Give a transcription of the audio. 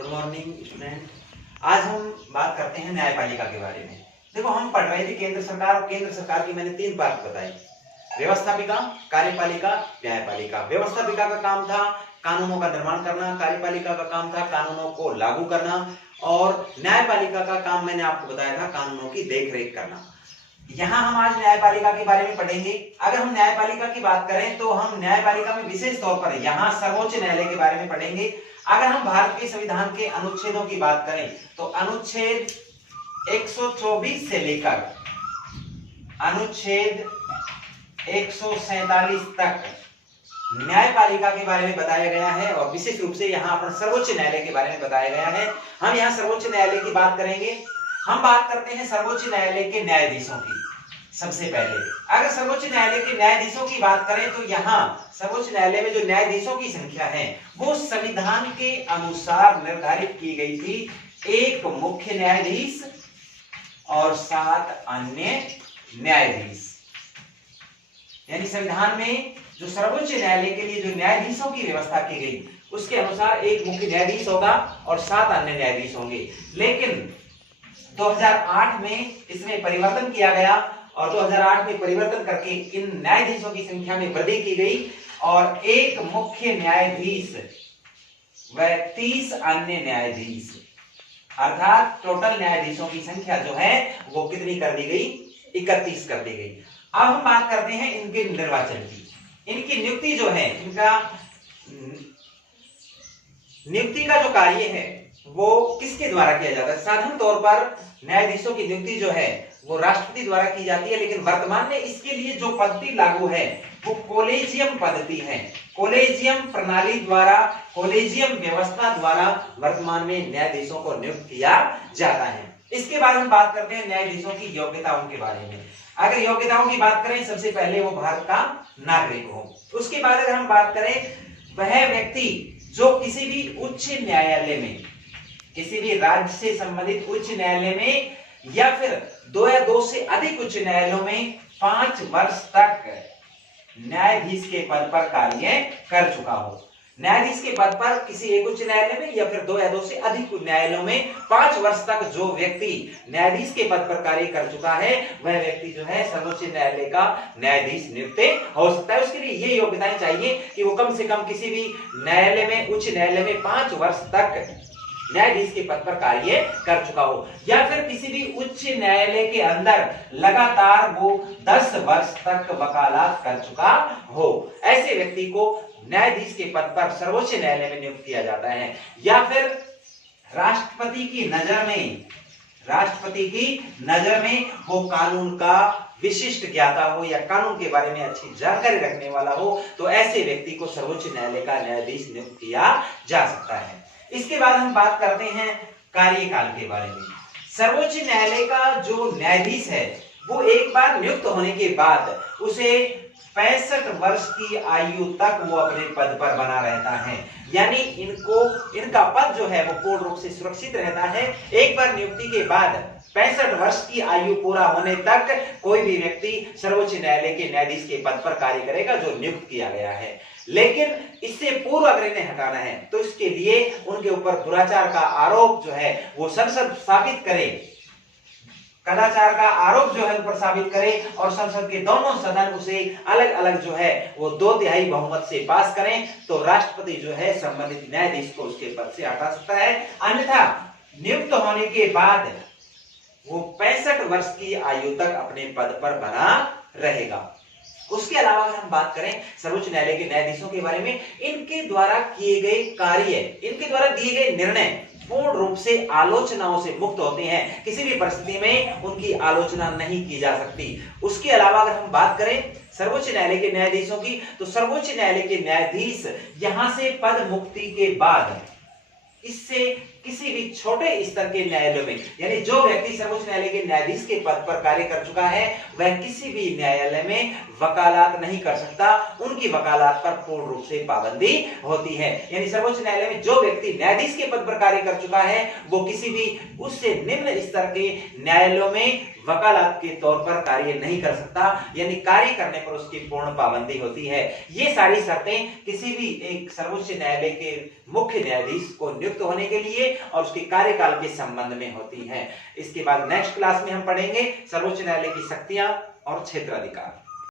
Good morning student. आज हम बात करते हैं न्यायपालिका के बारे में। देखो, हम पढ़ रहे थे केंद्र सरकार, और केंद्र सरकार की मैंने 3 पार्ट बताई: व्यवस्थापिका, कार्यपालिका, न्यायपालिका। व्यवस्थापिका का काम था कानूनों का निर्माण करना, कार्यपालिका का काम था कानूनों को लागू करना, और न्यायपालिका का काम मैंने आपको बताया था कानूनों की देखरेख करना। यहाँ हम आज न्यायपालिका के बारे में पढ़ेंगे। अगर हम न्यायपालिका की बात करें तो हम न्यायपालिका में विशेष तौर पर यहाँ सर्वोच्च न्यायालय के बारे में पढ़ेंगे। अगर हम भारत के संविधान के अनुच्छेदों की बात करें तो अनुच्छेद 124 से लेकर अनुच्छेद 147 तक न्यायपालिका के बारे में बताया गया है, और विशेष रूप से यहाँ पर सर्वोच्च न्यायालय के बारे में बताया गया है। हम यहाँ सर्वोच्च न्यायालय की बात करेंगे। हम बात करते हैं सर्वोच्च न्यायालय के न्यायाधीशों की। सबसे पहले अगर सर्वोच्च न्यायालय के न्यायाधीशों की बात करें तो यहाँ सर्वोच्च न्यायालय में जो न्यायाधीशों की संख्या है वो संविधान के अनुसार निर्धारित की गई थी। 1 मुख्य न्यायाधीश और 7 अन्य न्यायाधीश। यानी संविधान में जो सर्वोच्च न्यायालय के लिए जो न्यायाधीशों की व्यवस्था की गई उसके अनुसार 1 मुख्य न्यायाधीश होगा और 7 अन्य न्यायाधीश होंगे। लेकिन 2008 में इसमें परिवर्तन किया गया, और 2008 में परिवर्तन करके इन न्यायाधीशों की संख्या में वृद्धि की गई, और 1 मुख्य न्यायाधीश व 30 अन्य न्यायाधीश, अर्थात टोटल न्यायाधीशों की संख्या जो है वो कितनी कर दी गई? 31 कर दी गई। अब हम बात करते हैं इनके निर्वाचन की। इनकी नियुक्ति जो है, इनका नियुक्ति का जो कार्य है वो किसके द्वारा किया जाता है? साधारण तौर पर न्यायाधीशों की नियुक्ति जो है वो राष्ट्रपति द्वारा की जाती है, लेकिन वर्तमान में इसके लिए जो पद्धति लागू है वो कोलेजियम पद्धति है। कोलेजियम प्रणाली द्वारा, कोलेजियम व्यवस्था द्वारा वर्तमान में न्यायाधीशों को नियुक्त किया जाता है। इसके बाद हम बात करते हैं न्यायाधीशों की योग्यताओं के बारे में। अगर योग्यताओं की बात करें, सबसे पहले वो भारत का नागरिक हो। उसके बाद अगर हम बात करें, वह व्यक्ति जो किसी भी उच्च न्यायालय में, किसी भी राज्य से संबंधित उच्च न्यायालय में या फिर 2 या 2 से अधिक उच्च न्यायालयों में 5 वर्ष तक न्यायाधीश के पद पर कार्य कर चुका हो। न्यायाधीश के पद पर किसी एक उच्च न्यायालय में या फिर 2 या 2 से अधिक न्यायालयों में 5 वर्ष तक जो व्यक्ति न्यायाधीश के पद पर कार्य कर चुका है वह व्यक्ति जो है सर्वोच्च न्यायालय का न्यायाधीश नियुक्त हो सकता है। उसके लिए ये योग्यताएं चाहिए कि वो कम से कम किसी भी न्यायालय में, उच्च न्यायालय में 5 वर्ष तक न्यायाधीश के पद पर कार्य कर चुका हो, या फिर किसी भी उच्च न्यायालय के अंदर लगातार वो 10 वर्ष तक वकालत कर चुका हो। ऐसे व्यक्ति को न्यायाधीश के पद पर सर्वोच्च न्यायालय में नियुक्त किया जाता है। या फिर राष्ट्रपति की नजर में वो कानून का विशिष्ट ज्ञाता हो या कानून के बारे में अच्छी जानकारी रखने वाला हो, तो ऐसे व्यक्ति को सर्वोच्च न्यायालय का न्यायाधीश नियुक्त किया जा सकता है। इसके बाद हम बात करते हैं कार्यकाल के बारे में। सर्वोच्च न्यायालय का जो न्यायाधीश है वो एक बार नियुक्त होने के बाद उसे 65 वर्ष की आयु तक वो अपने पद पर बना रहता है। यानी इनका पद जो है वो पूर्ण रूप से सुरक्षित रहता है। एक बार नियुक्ति के बाद 65 वर्ष की आयु पूरा होने तक कोई भी व्यक्ति सर्वोच्च न्यायालय के न्यायाधीश के पद पर कार्य करेगा जो नियुक्त किया गया है। लेकिन इससे पूर्व अगर इन्हें हटाना है तो इसके लिए उनके ऊपर दुराचार का आरोप जो है वो संसद साबित करे, कदाचार का आरोप जो है ऊपर साबित करे, और संसद के दोनों सदन उसे अलग अलग जो है वो 2/3 बहुमत से पास करें, तो राष्ट्रपति जो है संबंधित न्यायाधीश को उसके पद से हटा सकता है। अन्यथा नियुक्त होने के बाद वो 65 वर्ष की आयु तक अपने पद पर बना रहेगा। उसके अलावा अगर हम बात करें सर्वोच्च न्यायालय के न्यायाधीशों के बारे में, इनके द्वारा किए गए कार्य, इनके द्वारा दिए गए निर्णय पूर्ण रूप से आलोचनाओं से मुक्त होते हैं। किसी भी परिस्थिति में उनकी आलोचना नहीं की जा सकती। उसके अलावा अगर हम बात करें सर्वोच्च न्यायालय के न्यायाधीशों की, तो सर्वोच्च न्यायालय के न्यायाधीश यहां से पद मुक्ति के बाद इससे किसी भी छोटे स्तर के न्यायालयों में, यानी जो व्यक्ति सर्वोच्च न्यायालय के न्यायाधीश के पद पर कार्य कर चुका है वह किसी भी न्यायालय में वकालत नहीं कर सकता, उनकी वकालत पर पूर्ण रूप से पाबंदी होती है। यानी सर्वोच्च न्यायालय में जो व्यक्ति न्यायाधीश के पद पर कार्य कर चुका है वो किसी भी उससे निम्न स्तर के न्यायालयों में वकालत के तौर पर कार्य नहीं कर सकता, यानी कार्य करने पर उसकी पूर्ण पाबंदी होती है। ये सारी शर्तें किसी भी एक सर्वोच्च न्यायालय के मुख्य न्यायाधीश को नियुक्त होने के लिए और उसके कार्यकाल के संबंध में होती हैं। इसके बाद नेक्स्ट क्लास में हम पढ़ेंगे सर्वोच्च न्यायालय की शक्तियां और क्षेत्राधिकार।